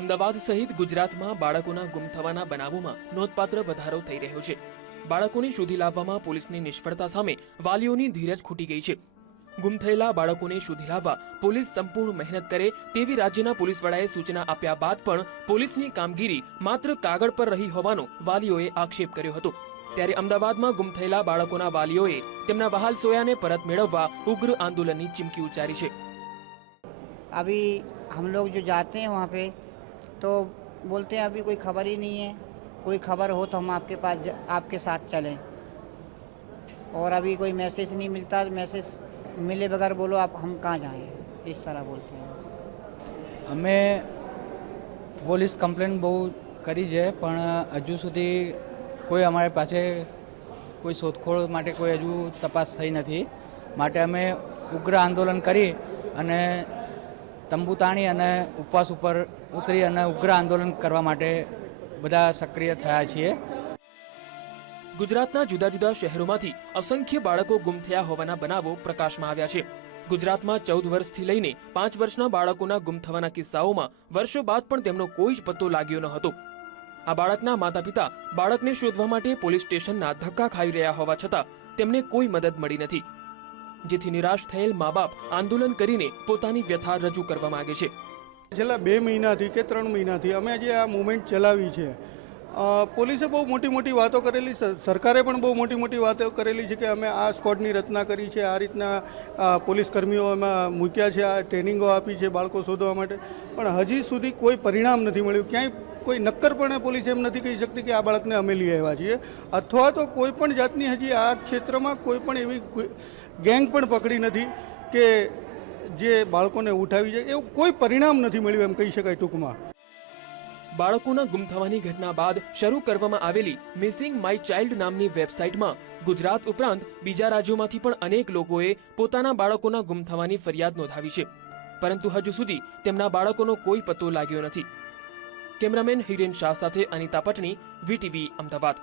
અમદાવાદ સહિત ગુજરાતમાં બાળકોના ગુમ થવાના બનાવોમાં નોંધપાત્ર વધારો થઈ રહ્યો છે. બાળકોને શોધી લાવવામાં પોલીસની નિષ્ફળતા સામે વાલીઓની ધીરજ ખૂટી ગઈ છે. ગુમ થયેલા બાળકોને શોધી લાવવા પોલીસ સંપૂર્ણ મહેનત કરે તેવી રાજ્યના પોલીસ વડાએ સૂચના આપ્યા બાદ પણ પોલીસની કામગીરી માત્ર કાગળ પર રહી હોવાનો વાલીઓએ આક્ષેપ કર્યો હતો. ત્યારે અમદાવાદમાં ગુમ થયેલા બાળકોના વાલીઓએ તેમના વહાલ સોયાને પરત મેળવવા ઉગ્ર આંદોલનની ચીમકી ઉચ્ચારી છે. અભી હમ લોગ જો જાતે હૈ વહાં પે तो बोलते हैं अभी कोई खबर ही नहीं है कोई खबर हो तो हम आपके पास ज- आपके साथ चलें और अभी कोई मैसेज नहीं मिलता मैसेज मिले बगैर बोलो आप हम कहाँ जाएं इस तरह बोलते हैं અમે પોલીસ કમ્પ્લેન બહુ કરી છે પણ હજુ સુધી કોઈ અમારી પાસે કોઈ શોધખોળ માટે કોઈ હજુ તપાસ થઈ નથી માટે અમે ઉગ્ર આંદોલન કરી અને તંબુ તાણી અને ઉપવાસ ઉપર ઉતરી અને ઉગ્ર આંદોલન કરવા માટે બધા સક્રિય થયા છીએ. ગુજરાતના જુદા જુદા શહેરોમાંથી અસંખ્ય બાળકો ગુમ થયા હોવાના બનાવો પ્રકાશમાં આવ્યા છે. ગુજરાતમાં ચૌદ વર્ષથી લઈને પાંચ વર્ષના બાળકોના ગુમ થવાના કિસ્સાઓમાં વર્ષો બાદ પણ તેમનો કોઈ જ પત્તો લાગ્યો ન હતો. આ બાળકના માતા પિતા બાળકને શોધવા માટે પોલીસ સ્ટેશનના ધક્કા ખાઈ રહ્યા હોવા છતાં તેમને કોઈ મદદ મળી નથી. જેથી નિરાશ થયેલ મા બાપ આંદોલન કરીને પોતાની વ્યથા રજૂ કરવા માગે છે. છેલ્લા બે મહિનાથી કે ત્રણ મહિનાથી અમે જે આ મુવમેન્ટ ચલાવી છે પોલીસે બહુ મોટી મોટી વાતો કરેલી, સર- સરકારે પણ બહુ મોટી મોટી વાતો કરેલી છે કે અમે આ સ્કોડની રચના કરી છે, આ રીતના પોલીસ કર્મીઓ એમાં મૂક્યા છે, આ ટ્રેનિંગો આપી છે બાળકો શોધવા માટે. પણ હજી સુધી કોઈ પરિણામ નથી મળ્યું. ક્યાંય કોઈ નક્કરપણે પોલીસ એમ નથી કહી શકતી કે આ બાળકને અમે લઈ આવ્યા છીએ. અથવા તો કોઈ પણ જાતની હજી આ ક્ષેત્રમાં કોઈ પણ એવી ગેંગ પણ પકડી નથી કે જે બાળકોને ઉઠાવી જાય. એવું કોઈ પરિણામ નથી મળ્યું એમ કહી શકાય ટૂંકમાં. બાળકોના ગુમ થવાની ઘટના બાદ શરૂ કરવામાં આવેલી મિસિંગ માય ચાઇલ્ડ નામની વેબસાઇટમાં ગુજરાત ઉપરાંત બીજા રાજ્યોમાંથી પણ અનેક લોકોએ પોતાના બાળકોના ગુમ થવાની ફરિયાદ નોંધાવી છે. પરંતુ હજુ સુધી તેમના બાળકોનો કોઈ પત્તો લાગ્યો નથી. કેમેરામેન હિરેન શાહ સાથે અનિતા પટણી, વીટીવી અમદાવાદ.